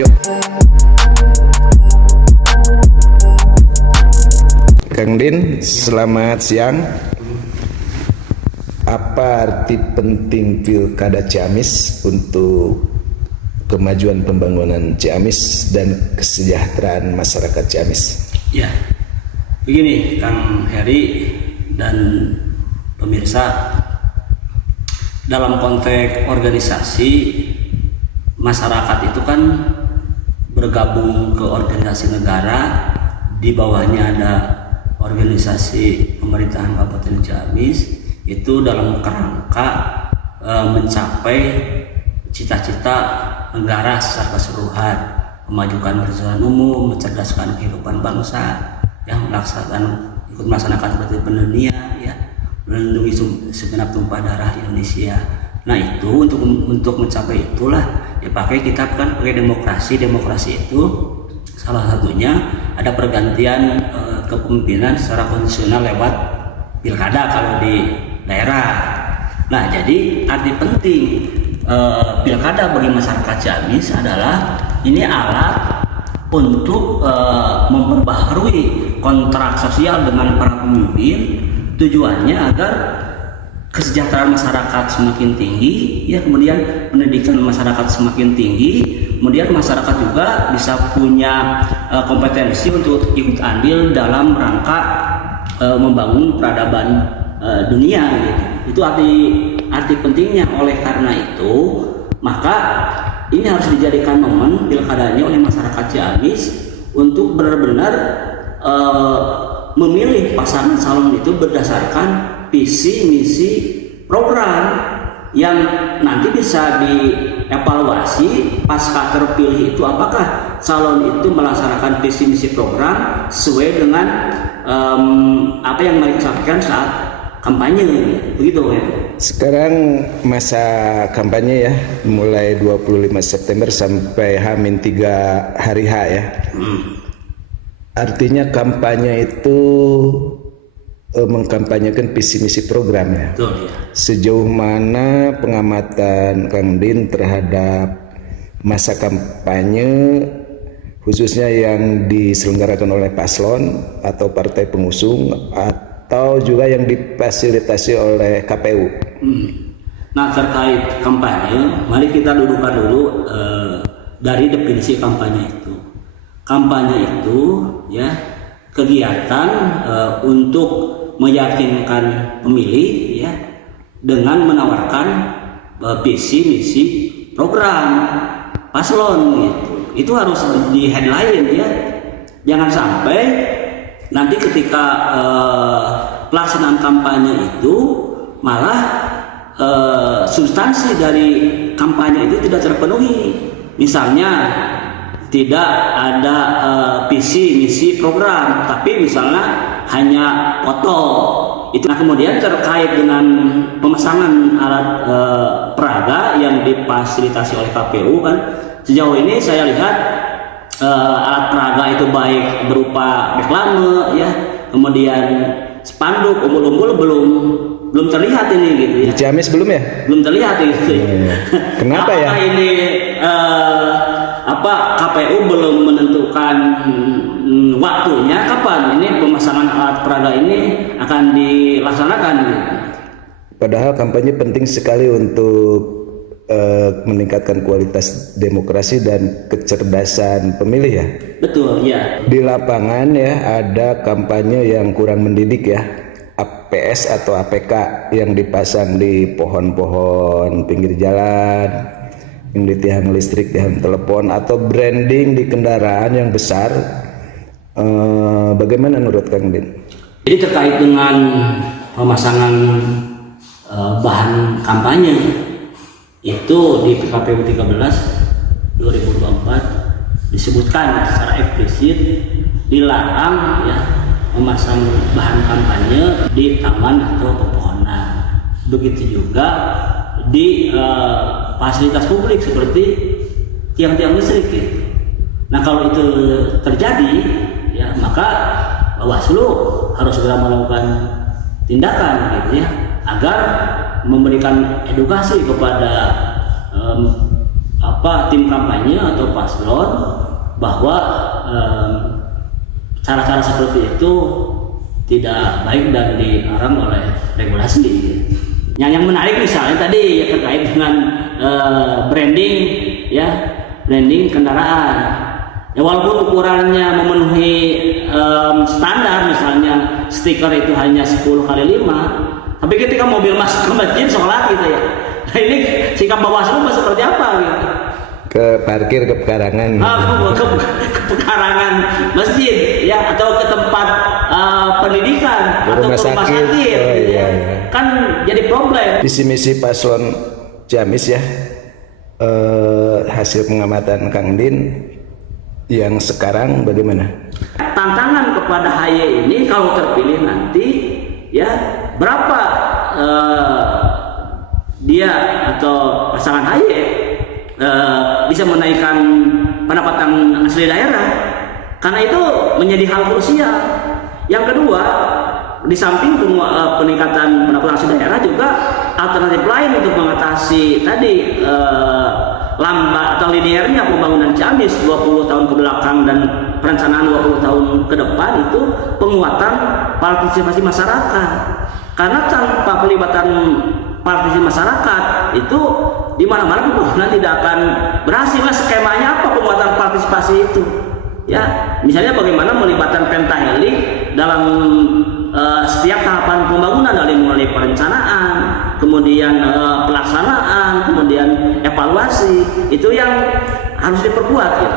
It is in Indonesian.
Yuk. Kang Din, selamat siang. Apa arti penting Pilkada Ciamis untuk kemajuan pembangunan Ciamis dan kesejahteraan masyarakat Ciamis? Ya, begini Kang Heri dan pemirsa, dalam konteks organisasi, masyarakat itu kan bergabung ke organisasi negara, di bawahnya ada organisasi pemerintahan Kabupaten Ciamis, itu dalam kerangka mencapai cita-cita negara secara keseluruhan, memajukan kesejahteraan umum, mencerdaskan kehidupan bangsa, yang ikut melaksanakan seperti dunia, ya, melindungi segenap tumpah darah Indonesia. Nah itu untuk mencapai itulah dipakai kita kan pakai demokrasi. Demokrasi itu salah satunya ada pergantian kepemimpinan secara konstitusional lewat pilkada kalau di daerah. Nah jadi arti penting pilkada bagi masyarakat Ciamis adalah ini alat untuk memperbaharui kontrak sosial dengan para pemimpin, tujuannya agar kesejahteraan masyarakat semakin tinggi, ya, kemudian pendidikan masyarakat semakin tinggi, kemudian masyarakat juga bisa punya kompetensi untuk ikut andil dalam rangka membangun peradaban dunia, gitu. Itu arti pentingnya. Oleh karena itu, maka ini harus dijadikan momen pilkadanya oleh masyarakat Ciamis untuk benar-benar memilih pasangan calon itu berdasarkan visi misi program yang nanti bisa dievaluasi pasca terpilih itu, apakah calon itu melaksanakan visi misi program sesuai dengan apa yang mereka sampaikan saat kampanye, begitu ya. Sekarang masa kampanye ya, mulai 25 September sampai H-3 hari H ya. Artinya kampanye itu mengkampanyekan visi misi program ya. Betul, ya. Sejauh mana pengamatan Kang Din terhadap masa kampanye khususnya yang diselenggarakan oleh paslon atau partai pengusung atau juga yang difasilitasi oleh KPU? Nah, terkait kampanye, mari kita dudukkan dulu dari definisi kampanye itu. Kampanye itu ya kegiatan untuk meyakinkan pemilih, ya, dengan menawarkan visi misi program paslon, gitu. Itu harus di headline, ya. Jangan sampai nanti ketika pelaksanaan kampanye itu malah substansi dari kampanye itu tidak terpenuhi. Misalnya tidak ada visi misi program, tapi misalnya hanya foto itu. Nah, kemudian terkait dengan pemasangan alat peraga yang difasilitasi oleh KPU kan, sejauh ini saya lihat alat peraga itu baik berupa reklame, ya, kemudian spanduk, umbul-umbul belum terlihat ini, gitu ya. Di Ciamis belum ya? Belum terlihat itu. Kenapa ya? Ini KPU belum menentukan waktunya kapan ini pemasangan alat peraga ini akan dilaksanakan, gitu. Padahal kampanye penting sekali untuk meningkatkan kualitas demokrasi dan kecerdasan pemilih ya. Betul, ya. Di lapangan ya ada kampanye yang kurang mendidik ya, APS atau APK yang dipasang di pohon-pohon pinggir jalan, yang di tiang listrik, tiang telepon, atau branding di kendaraan yang besar. Bagaimana menurut Kang Din? Jadi terkait dengan pemasangan bahan kampanye itu di PKPU 13 2024 disebutkan secara eksplisit dilarang, ya, memasang bahan kampanye di taman atau pepohonan. Begitu juga di fasilitas publik seperti tiang-tiang listrik, gitu. Nah, kalau itu terjadi, ya, maka Bawaslu harus segera melakukan tindakan, gitu ya, agar memberikan edukasi kepada tim kampanye atau paslon bahwa cara-cara seperti itu tidak baik dan dilarang oleh regulasi. Yang menarik misalnya tadi ya, terkait dengan branding ya, branding kendaraan. Ya, walaupun ukurannya memenuhi standar, misalnya stiker itu hanya 10x5, tapi ketika mobil masuk ke masjid sholat gitu ya. Nah ini sikap Bawaslu seperti apa gitu? Ke parkir ke pekarangan. Ke pekarangan masjid ya, atau ke tempat pendidikan atau ke rumah sakit Oh, gitu iya, ya. iya. Kan jadi problem. Visi misi paslon Ciamis ya, hasil pengamatan Kang Din yang sekarang bagaimana? Tantangan kepada HY ini kalau terpilih nanti ya, berapa dia atau pasangan HY bisa menaikkan pendapatan asli daerah, karena itu menjadi hal krusial. Yang kedua, di samping peningkatan pendapatan asli daerah, juga alternatif lain untuk mengatasi tadi lambat atau linearnya pembangunan Ciamis 20 tahun ke belakang dan perencanaan 20 tahun ke depan itu penguatan partisipasi masyarakat. Karena tanpa pelibatan partisipasi masyarakat itu di mana-mana pembangunan tidak akan berhasil. Nah, skemanya apa penguatan partisipasi itu? Ya, misalnya bagaimana melibatkan pentahelik dalam setiap tahapan pembangunan, dari mulai perencanaan, kemudian pelaksanaan, kemudian evaluasi, itu yang harus diperkuat ya.